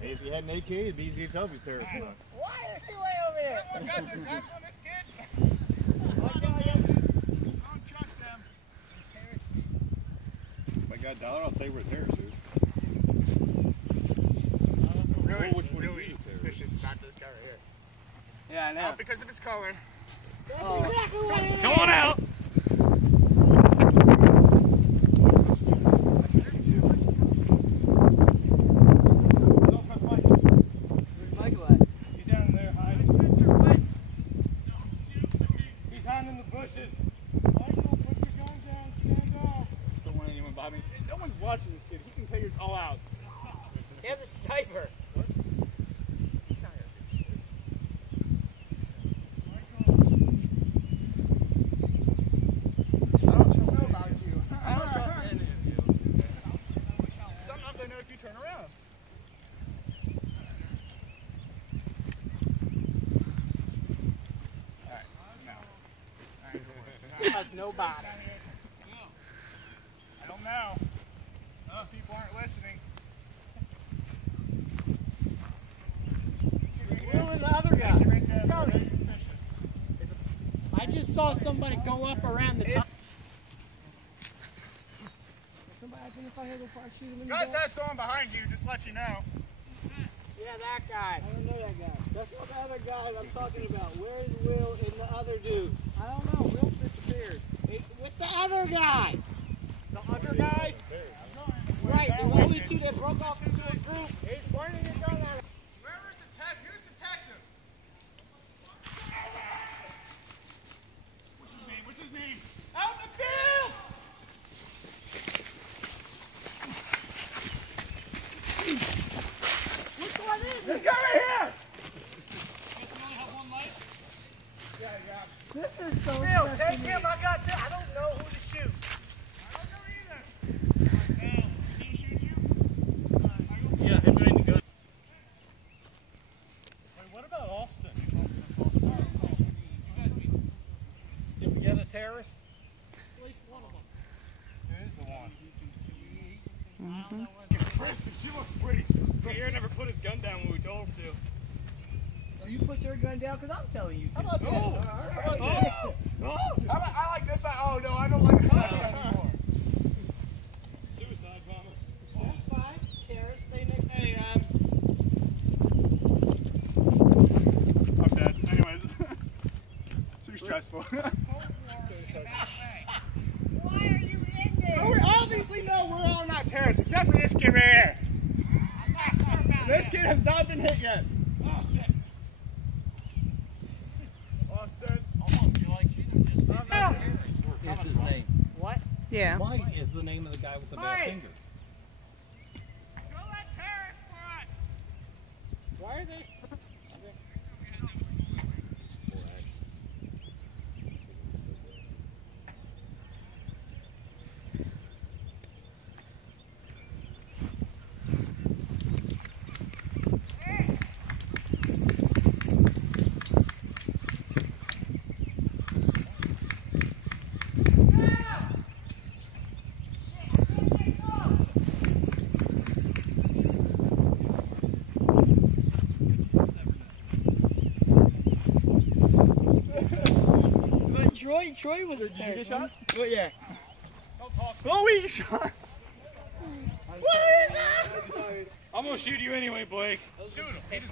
Hey, if you had an AK, it'd be easy to tell if he's terrified. Why is he way over here? Got the guns on this kid. Don't trust them. If I got $1, I'll say we're a terrorist, dude. Really suspicious about this guy right here. Yeah, I know. Not because of his color. That's exactly what it is. Come on out. Watching this kid, he can take us all out. He has a sniper. What? He's not here. I don't know about you. I don't trust any of you. Sometimes I know if you turn around. Alright, no. Trust nobody. I don't know. People aren't listening. Who was the other guy? Tell me. I just saw somebody go up around the top. Somebody identify him before I shoot him in the Guys, back? have someone behind you, just let you know. Yeah, that guy. I don't know that guy. That's not the other guy I'm talking about. Where's Will and the other dude? I don't know. Will disappeared. With the other guy. The other guy? Right, the only two that broke off into a group. He's pointing his gun at him. Where is the detective? Here's detective. What's his name? What's his name? Out in the field! Which one is This guy right here! You only have one light? Yeah. This is so Bill, stressful take me. him. I got this. I don't know who to shoot. I don't know either. Did he shoot you? Yeah, him right in the gun. Wait, what about Austin? Did we get a terrorist? At least one of them. Who is the one? I don't know Tristan, she looks pretty. Pierre never put his gun down when we told him to. Oh, you put your gun down because I'm telling you. How about No. that? I like this side. Oh, no, I don't like this side anymore. Suicide bomber. That's fine. Terrorist, stay next to me. I'm dead. Anyways. Too stressful. Why are you in there? We obviously know we're all not terrorists, except for this kid right here. I'm not sure about This kid has not been hit yet. Oh, shit. Austin. Almost feel like shooting him just Is his name? What? Yeah. Mike is the name of the guy with the bad Mike. finger. Go that terrorist for us. Why are they? Troy was a Did you get shot? Well, yeah. Don't talk. Oh, we just shot. What is that? I'm gonna shoot you anyway, Blake. Shoot him.